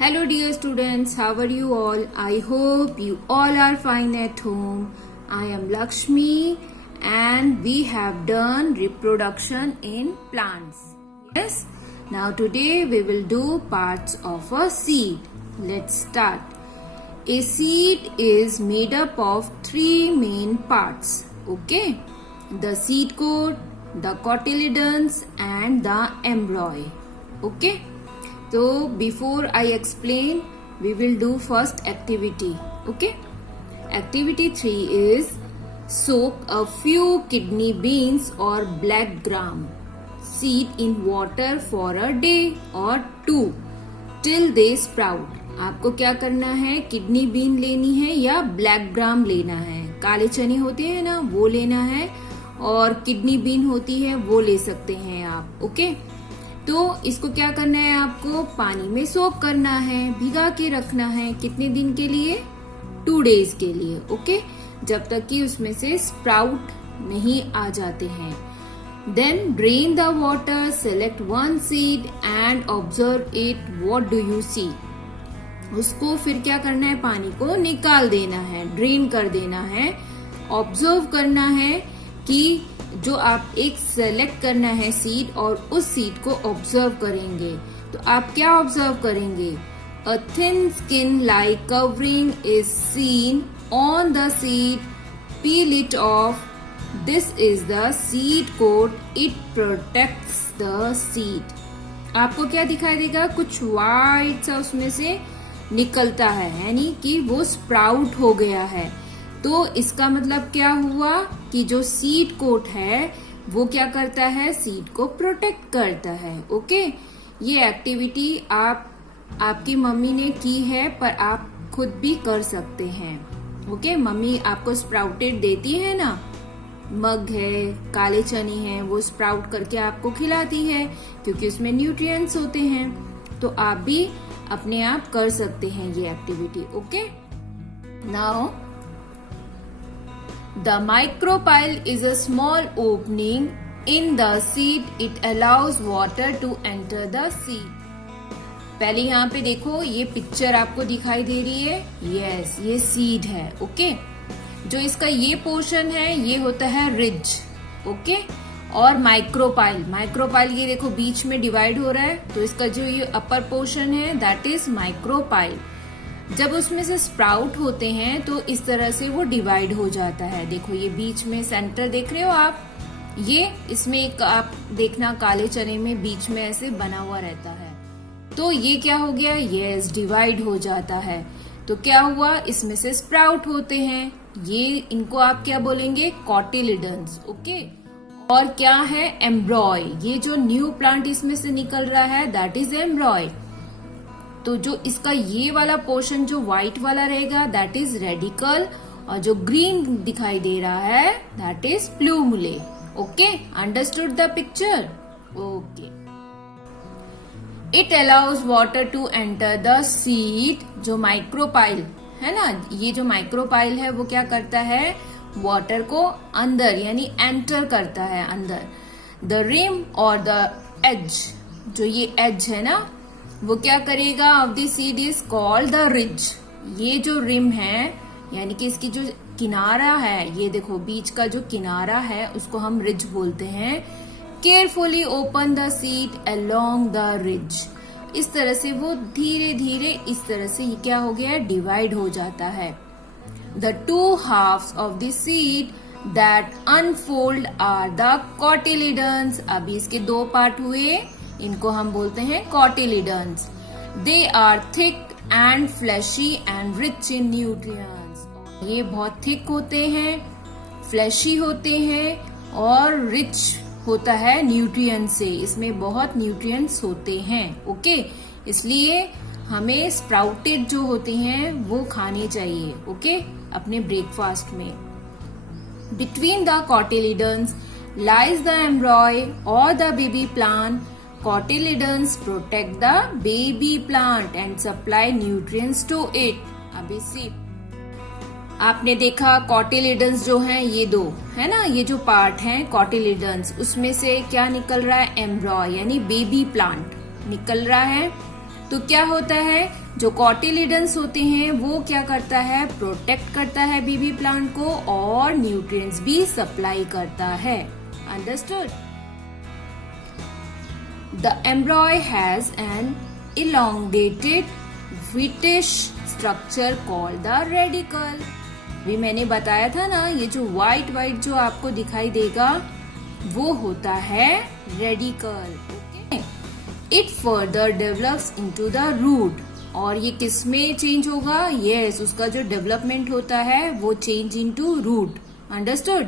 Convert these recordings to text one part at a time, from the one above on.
Hello dear students, how are you all? I hope you all are fine at home. I am Lakshmi and we have done reproduction in plants. Yes? Now today we will do parts of a seed. Let's start. A seed is made up of three main parts. Okay? The seed coat, the cotyledons and the embryo. Okay? So before I explain, we will do first activity. Okay? Activity 3 is soak a few kidney beans or black gram seed in water for a day or two till they sprout. आपको क्या करना है? Kidney bean लेनी है या black gram लेना है. काले चने होते हैं ना, वो लेना है और किडनी बीन होती है वो ले सकते हैं आप. ओके? तो इसको क्या करना है? आपको पानी में सोक करना है, भिगा के रखना है. कितने दिन के लिए? 2 days के लिए. ओके? जब तक कि उसमें से स्प्राउट नहीं आ जाते हैं. Then drain the water, select one seed and observe it. What do you see? उसको फिर क्या करना है? पानी को निकाल देना है, ड्रेन कर देना है. ऑब्जर्व करना है कि जो आप एक सेलेक्ट करना है सीड और उस सीड को ऑब्जर्व करेंगे. तो आप क्या ऑब्जर्व करेंगे? A thin skin like covering is seen on the seed. Peel it off. This is the seed coat. It protects the seed. आपको क्या दिखाई देगा? कुछ वाइट सा उसमें से निकलता है, यानी कि वो स्प्राउट हो गया है. तो इसका मतलब क्या हुआ कि जो सीड कोट है वो क्या करता है? सीड को प्रोटेक्ट करता है. ओके? ये एक्टिविटी आपकी मम्मी ने की है, पर आप खुद भी कर सकते हैं. ओके? मम्मी आपको स्प्राउटेड देती है ना, मग है, काले चने हैं, वो स्प्राउट करके आपको खिलाती है क्योंकि उसमें न्यूट्रिएंट्स होते हैं. तो आप भी अपने आप कर सकते हैं ये activity. Okay? Now the micropyle is a small opening in the seed. It allows water to enter the seed. पहले यहाँ पे देखो, ये पिक्चर आपको दिखाई दे रही है. यस, ये सीड है. ओके? जो इसका ये पोर्शन है ये होता है रिज. ओके? और माइक्रोपाइल ये देखो बीच में डिवाइड हो रहा है, तो इसका जो ये अपर पोर्शन है दैट इज माइक्रोपाइल. जब उसमें से स्प्राउट होते हैं तो इस तरह से वो डिवाइड हो जाता है. देखो ये बीच में सेंटर देख रहे हो आप, ये इसमें एक आप देखना काले चने में बीच में ऐसे बना हुआ रहता है. तो ये क्या हो गया? यस, डिवाइड हो जाता है. तो क्या हुआ? इसमें से स्प्राउट होते हैं. ये इनको आप क्या बोलेंगे? कॉटिलिडन्स. ओके? और क्या है? एम्ब्रॉय. ये जो न्यू प्लांट इसमें से निकल रहा है दैट इज एम्ब्रॉय. तो जो इसका ये वाला पोर्शन जो व्हाइट वाला रहेगा दैट इज रेडिकल, और जो ग्रीन दिखाई दे रहा है that is plumule. Okay? Understood the picture? Okay. It allows water to enter the seed. जो माइक्रोपाइल है ना, ये जो माइक्रोपाइल है वो क्या करता है? वाटर को अंदर यानी एंटर करता है अंदर. द रिम और द एज, जो ये एज है ना, वो क्या करेगा? Of the seed is called the ridge. ये जो रिम है यानी कि इसकी जो किनारा है, ये देखो बीच का जो किनारा है उसको हम रिज बोलते हैं. Carefully open the seed along the ridge. इस तरह से वो धीरे धीरे इस तरह से ये क्या हो गया? डिवाइड हो जाता है. The 2 halves of the seed that unfold are the cotyledons. अभी इसके 2 पार्ट हुए, इनको हम बोलते हैं cotyledons. They are thick and fleshy and rich in nutrients. ये बहुत थिक होते हैं, फ्लैशी होते हैं और रिच होता है न्यूट्रिएंट्स से. इसमें बहुत न्यूट्रिएंट्स होते हैं. ओके? इसलिए हमें स्प्राउटेड जो होते हैं वो खाने चाहिए. ओके? अपने ब्रेकफास्ट में. Between the cotyledons lies the embryo or the baby plant. Cotyledons protect the baby plant and supply nutrients to it. अभी सी आपने देखा कॉटिलिडन्स जो हैं ये 2 है ना, ये जो पार्ट हैं कॉटिलिडन्स, उसमें से क्या निकल रहा है? एम्ब्रॉय यानी बेबी प्लांट निकल रहा है. तो क्या होता है, जो कॉटिलिडन्स होते हैं वो क्या करता है, प्रोटेक्ट करता है बेबी प्लांट को और न्यूट्रिएंट्स भी सप्लाई करता है। Understood? The एम्ब्रॉय has an elongated whitish structure called the radicle। भी मैंने बताया था ना, ये जो व्हाइट व्हाइट जो आपको दिखाई देगा वो होता है radical. It further develops into the root. और ये किस में चेंज होगा, यस, उसका जो डेवलपमेंट होता है वो change into root. Understood?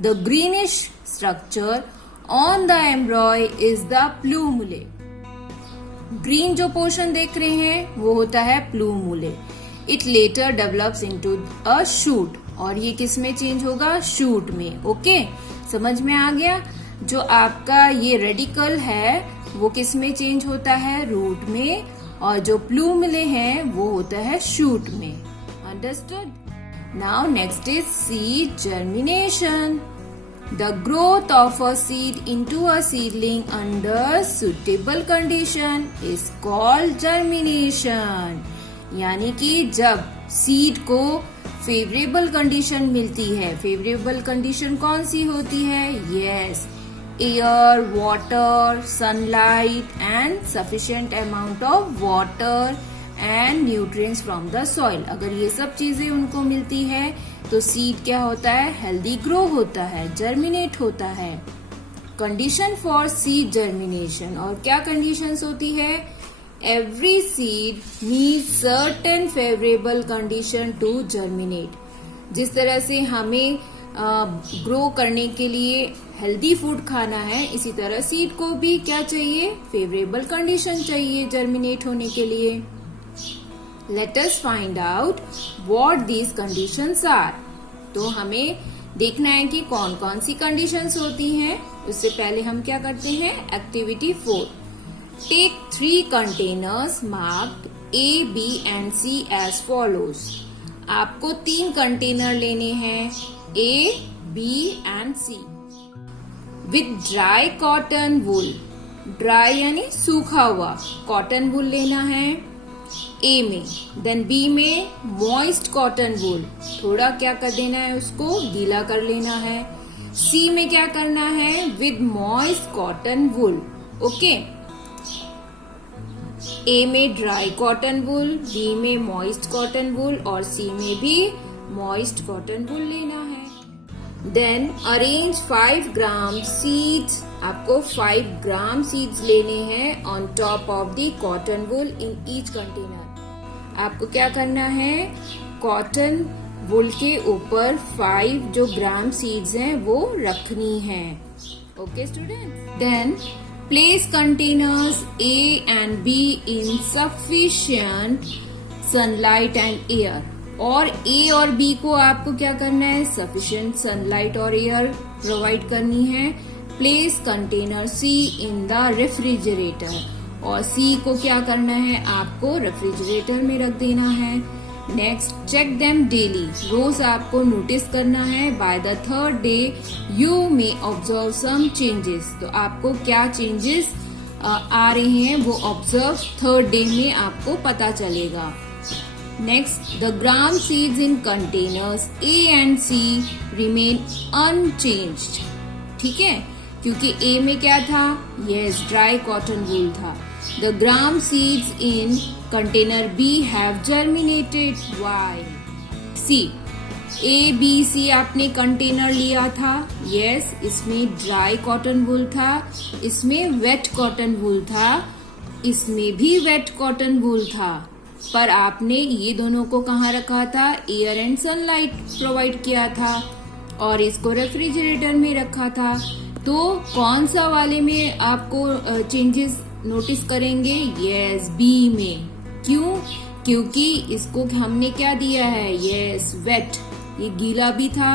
The greenish structure on the embryo is the plumule. Green जो पोर्शन देख रहे हैं वो होता है plumule. It later develops into a shoot. और ये किस में चेंज होगा, शूट में। ओके, समझ में आ गया? जो आपका ये रेडिकल है वो किस में चेंज होता है, रूट में, और जो प्लूमुले हैं वो होता है शूट में। Understood? Now next is seed germination. The growth of a seed into a seedling under suitable condition is called germination। यानी कि जब सीड को फेवरेबल कंडीशन मिलती है, फेवरेबल कंडीशन कौन सी होती है, yes, air, water, sunlight and sufficient amount of water and nutrients from the soil. अगर ये सब चीजें उनको मिलती है तो सीड क्या होता है, हेल्दी ग्रो होता है, जर्मिनेट होता है। कंडीशन फॉर सीड जर्मिनेशन, और क्या कंडीशंस होती है, every seed needs certain favourable condition to germinate. जिस तरह से हमें ग्रो करने के लिए हेल्दी फूड खाना है, इसी तरह सीड को भी क्या चाहिए, फेवरेबल कंडीशन चाहिए जर्मिनेट होने के लिए। Let us find out what these conditions are। तो हमें देखना है कि कौन कौन सी कंडीशंस होती हैं। उससे पहले हम क्या करते हैं, activity 4। Take 3 containers marked A, B and C as follows। आपको 3 कंटेनर लेने हैं, A, B and C, with dry cotton wool। Dry यानी सूखा हुआ कॉटन वूल लेना है ए में। देन बी में मॉइस्ट कॉटन वूल, थोड़ा क्या कर देना है, उसको गीला कर लेना है। सी में क्या करना है, with moist cotton wool. Okay, A में ड्राई कॉटन वूल, बी में मॉइस्ट कॉटन वूल और सी में भी मॉइस्ट कॉटन वूल लेना है। Then arrange 5 gram seeds. आपको 5 ग्राम सीड्स लेने हैं on top of the cotton wool in each container. आपको क्या करना है, कॉटन वूल के ऊपर 5 जो ग्राम सीड्स हैं वो रखनी है। Okay student, then place containers A and B in sufficient sunlight and air. और ए और बी को आपको क्या करना है, सफिशिएंट सनलाइट और एयर प्रोवाइड करनी है। Place container C in the refrigerator. और सी को क्या करना है, आपको रेफ्रिजरेटर में रख देना है। Next, check them daily. रोज आपको नोटिस करना है। By the 3rd day you may observe some changes. तो आपको क्या चेंजेस आ रहे हैं वो ऑब्जर्व 3rd डे में आपको पता चलेगा। Next, the gram seeds in containers A and C remain unchanged. ठीक है, क्योंकि ए में क्या था, यस, ड्राई कॉटन वूल था। The gram seeds in container B have germinated. Why? C, A B C आपने कंटेनर लिया था, यस, इसमें ड्राई कॉटन वूल था, इसमें वेट कॉटन वूल था, इसमें भी वेट कॉटन वूल था, पर आपने ये दोनों को कहाँ रखा था, एयर एंड सनलाइट प्रोवाइड किया था और इसको रेफ्रिजरेटर में रखा था। तो कौन सा वाले में आपको चेंजेस नोटिस करेंगे, यस, बी में। क्यों? क्योंकि इसको हमने क्या दिया है, यस, वेट, ये गीला भी था,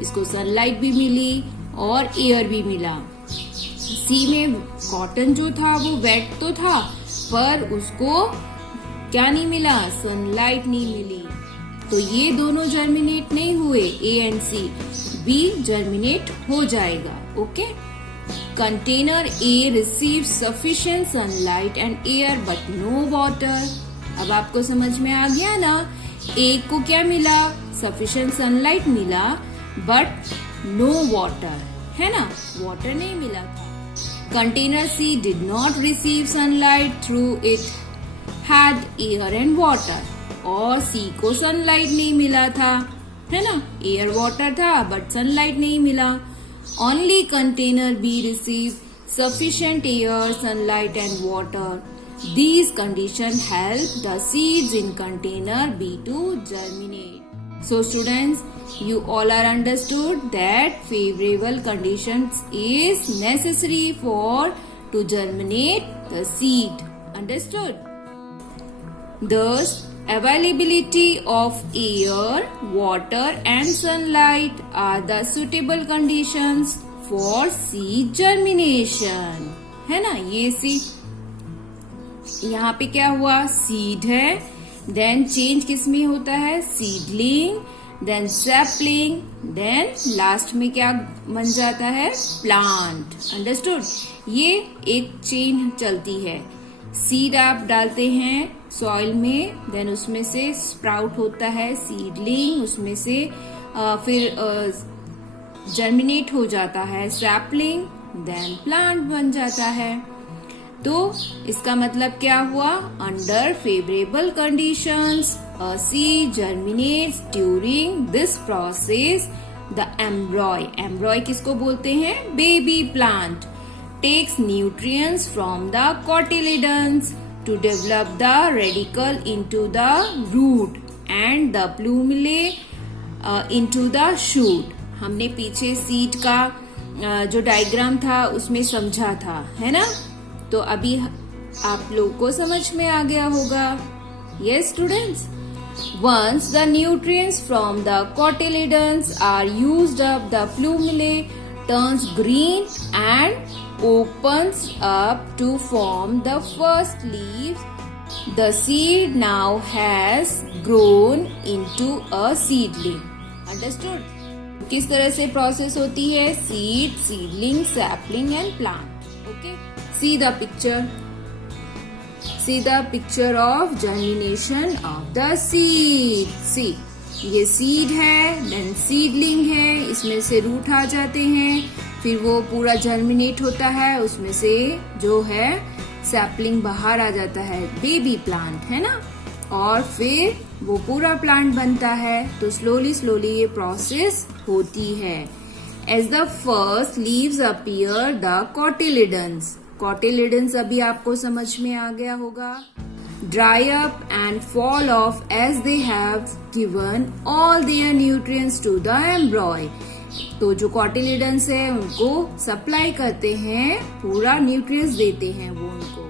इसको सनलाइट भी मिली और एयर भी मिला। सी में कॉटन जो था वो वेट तो था पर उसको क्या नहीं मिला, सनलाइट नहीं मिली। तो ये दोनों जर्मिनेट नहीं हुए, A and C. B germinate हो जाएगा। Okay. Container A receives sufficient sunlight and air but no water. अब आपको समझ में आ गया ना, A को क्या मिला? Sufficient sunlight मिला but no water, है ना? Water नहीं मिला था. Container C did not receive sunlight through it had air and water. और C को sunlight नहीं मिला था, है ना? Air water था but sunlight नहीं मिला. Only container B received sufficient air, sunlight and water. These conditions help the seeds in container B to germinate. So students, you all are understood that favorable conditions is necessary for to germinate the seed. Understood? Thus, availability of air, water and sunlight are the suitable conditions for seed germination. है ना? ये सी यहाँ पे क्या हुआ? Seed है, then change किस में होता है? Seedling, then sapling, then last में क्या बन जाता है? प्लांट. अंडरस्टूड? ये एक चेन चलती है. सीड आप डालते हैं सॉइल में, देन उसमें से स्प्राउट होता है सीडलिंग, उसमें से फिर जर्मिनेट हो जाता है सैपलिंग, देन प्लांट बन जाता है. तो इसका मतलब क्या हुआ? Under favourable conditions a seed germinates during this process. The एम्ब्रॉय, एम्ब्रॉय किसको बोलते हैं? Baby plant. Takes nutrients from the cotyledons to develop the radicle into the root and the plumule into the shoot. हमने पीछे सीड का जो diagram था उसमें समझा था, है ना? तो अभी आप लोग को समझ में आ गया होगा. Yes students? Once the nutrients from the cotyledons are used up, the plumule turns green and opens up to form the first leaves. The seed now has grown into a seedling. Understood? किस तरह से process होती है? Seed, seedling, sapling and plant. Okay, see the picture. See the picture of germination of the seed. See, ये seed है, then seedling है, इसमें से रूट आ जाते हैं, फिर वो पूरा जर्मिनेट होता है, उसमें से जो है सैपलिंग बाहर आ जाता है, बेबी प्लांट, है ना? और फिर वो पूरा प्लांट बनता है. तो स्लोली स्लोली ये प्रोसेस होती है. As the first leaves appear the cotyledons. Cotyledons अभी आपको समझ में आ गया होगा. Dry up and fall off as they have given all their nutrients to the embryo. तो जो कॉटिलिडन्स है उनको सप्लाई करते हैं, पूरा न्यूट्रिएंट्स देते हैं वो उनको.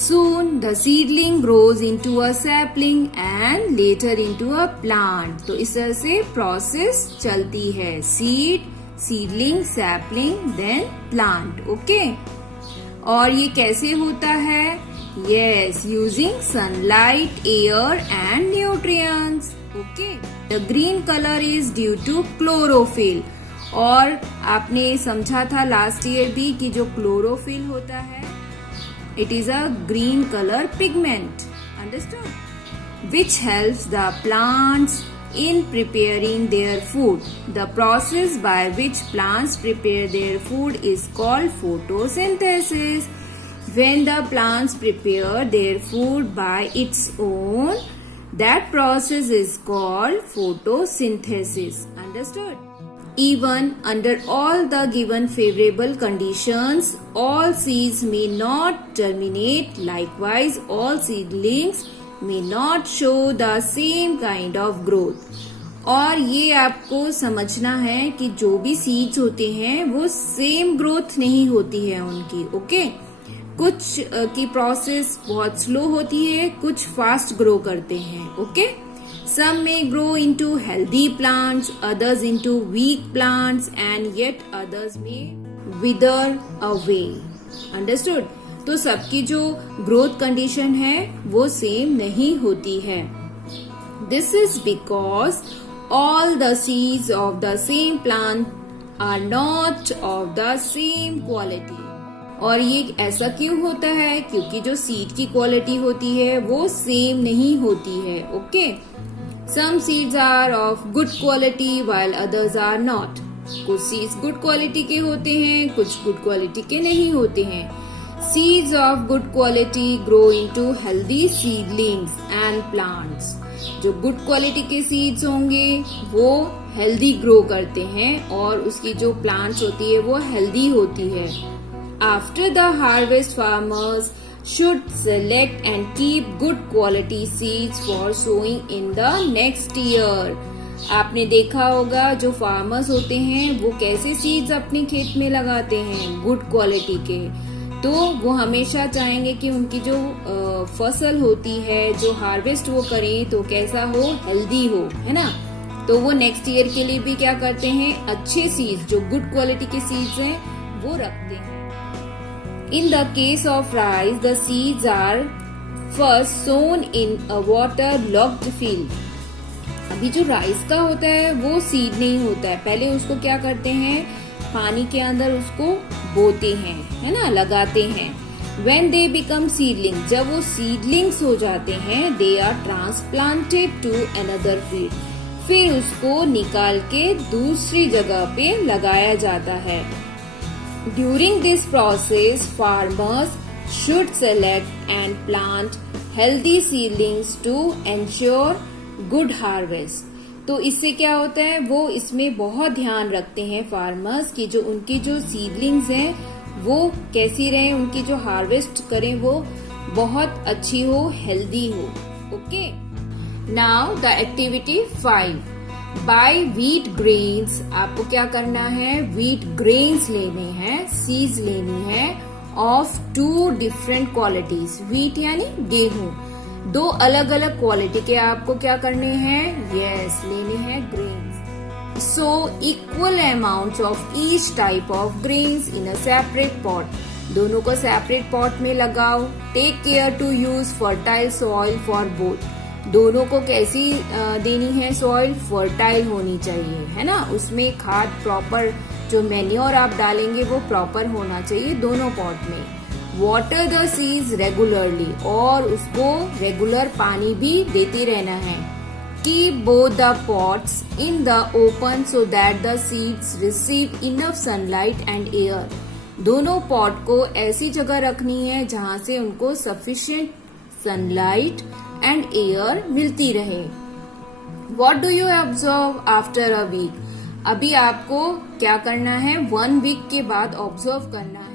Soon the seedling grows into a sapling and later into a plant. तो इस तरह से प्रोसेस चलती है. Seed, seedling, sapling, then plant. Okay, और ये कैसे होता है? Yes, using sunlight, air and nutrients. Okay. The green color is due to chlorophyll. और आपने समझा था लास्ट ईयर भी कि जो क्लोरोफिल होता है, it is a green color pigment. Understood? Which helps the plants in preparing their food. The process by which plants prepare their food is called photosynthesis. When the plants prepare their food by its own, that process is called photosynthesis. Understood? Even under all the given favorable conditions, all seeds may not germinate. Likewise, all seedlings may not show the same kind of growth. और ये आपको समझना है कि जो भी seeds होते हैं वो सेम ग्रोथ नहीं होती है उनकी. ओके, कुछ की प्रोसेस बहुत स्लो होती है, कुछ फास्ट ग्रो करते हैं. ओके, सम में grow into healthy plants, others into weak plants and yet others में विदर अवे. अंडरस्टूड? तो सबकी जो ग्रोथ कंडीशन है वो सेम नहीं होती है. This is because all the seeds of the same plant are not of the same quality. और ये ऐसा क्यों होता है? क्योंकि जो सीड की क्वालिटी होती है वो सेम नहीं होती है. Okay, some seeds are of good quality while others are not. कुछ सीड्स गुड क्वालिटी के होते हैं, कुछ गुड क्वालिटी के नहीं होते हैं. Seeds of good quality grow into healthy seedlings and plants. जो गुड क्वालिटी के सीड्स होंगे वो हेल्दी ग्रो करते हैं और उसकी जो प्लांट्स होती है वो हेल्दी होती है. After the harvest farmers should select and keep good quality seeds for sowing in the next year. आपने देखा होगा जो फार्मर्स होते हैं वो कैसे सीड्स अपने खेत में लगाते हैं, गुड क्वालिटी के. तो वो हमेशा चाहेंगे कि उनकी जो फसल होती है, जो हार्वेस्ट वो करें तो कैसा हो, हेल्दी हो, है ना. तो वो नेक्स्ट ईयर के लिए भी क्या करते हैं, अच्छे सीड्स जो गुड क्वालिटी के सीड्स हैं वो रखते हैं. In the case of rice the seeds are first sown in a water logged field. अभी जो राइस का होता है वो सीड नहीं होता है, पहले उसको क्या करते हैं, पानी के अंदर उसको बोते हैं, है ना, लगाते हैं. When they become seedlings, जब वो सीडलिंग्स हो जाते हैं, they are transplanted to another field. फिर उसको निकाल के दूसरी जगह पे लगाया जाता है. During this process, farmers should select and plant healthy seedlings to ensure good harvest. तो इससे क्या होता है, वो इसमें बहुत ध्यान रखते हैं फार्मर्स की जो उनकी जो सीडलिंग्स हैं वो कैसी रहे, उनकी जो हार्वेस्ट करें वो बहुत अच्छी हो, हेल्दी हो. Okay, now the activity 5. Buy wheat grains. आपको क्या करना है, व्हीट ग्रेन्स लेने हैं, सीड्स लेनी है ऑफ 2 डिफरेंट क्वालिटीज. व्हीट यानी गेहूं, 2 अलग अलग क्वालिटी के आपको क्या करने हैं, यस लेने हैं grains. So equal amounts of each type of grains in a separate pot. दोनों को सेपरेट पॉट में लगाओ. Take care to use fertile soil for both. दोनों को कैसी देनी है सॉइल, फर्टाइल होनी चाहिए, है ना. उसमें खाद प्रॉपर, जो मैन्योर आप डालेंगे वो प्रॉपर होना चाहिए दोनों पॉट में. Water the seeds regularly. और उसको रेगुलर पानी भी देते रहना है. Keep both the pots in the open so that the seeds receive enough sunlight and air. दोनों पॉट को ऐसी जगह रखनी है जहां से उनको सफिशिएंट सनलाइट एंड एयर मिलती रहे. What do you observe after a week. अभी आपको क्या करना है, 1 वीक के बाद ऑब्जर्व करना है.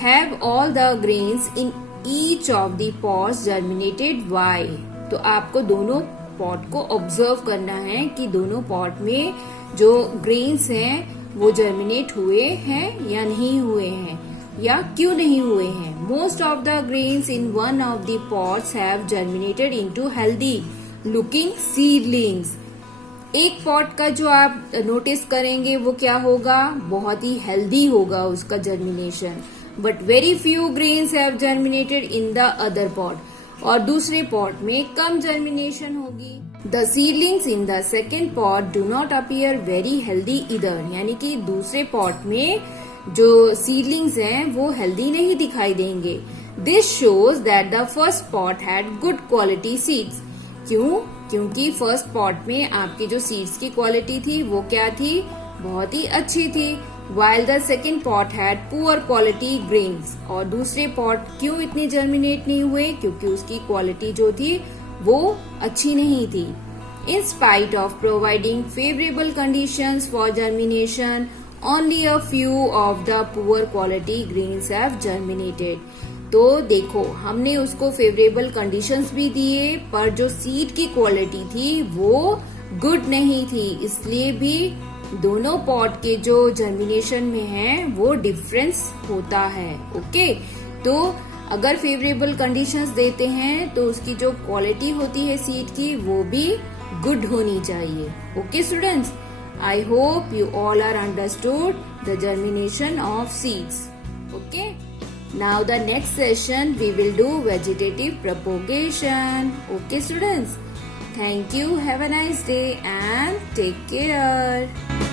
Have all the grains in each of the pots germinated? Why? तो आपको दोनों पॉट को ऑब्जर्व करना है कि दोनों पॉट में जो ग्रेन्स हैं वो जर्मिनेट हुए हैं या नहीं हुए हैं, या क्यों नहीं हुए हैं. Most of the grains in one of the pots have germinated into healthy looking seedlings. एक पॉट का जो आप नोटिस करेंगे वो क्या होगा, बहुत ही हेल्दी होगा उसका germination. But very few grains have germinated in the other pot. और दूसरे पॉट में कम जर्मिनेशन होगी. The seedlings in the second pot do not appear very healthy इधर. यानी कि दूसरे पॉट में जो सीडलिंग्स हैं वो हेल्दी नहीं दिखाई देंगे. This shows that the first pot had good quality seeds. क्यों? क्योंकि फर्स्ट पॉट में आपकी जो सीड्स की क्वालिटी थी वो क्या थी, बहुत ही अच्छी थी. while the second pot had poor quality grains. और दूसरे पॉट क्यों इतने जर्मिनेट नहीं हुए, क्योंकि उसकी क्वालिटी जो थी वो अच्छी नहीं थी. In spite of providing favorable conditions for germination, only a few of the poor quality grains have germinated. तो देखो हमने उसको फेवरेबल कंडीशंस भी दिए, पर जो सीड की क्वालिटी थी वो गुड नहीं थी, इसलिए भी दोनों पॉट के जो जर्मिनेशन में है वो डिफरेंस होता है. ओके, तो अगर फेवरेबल कंडीशंस देते हैं तो उसकी जो क्वालिटी होती है सीड की वो भी गुड होनी चाहिए. Okay students, I hope you all are understood the germination of seeds. Okay, now the next session we will do vegetative propagation. Okay students, thank you, have a nice day and take care.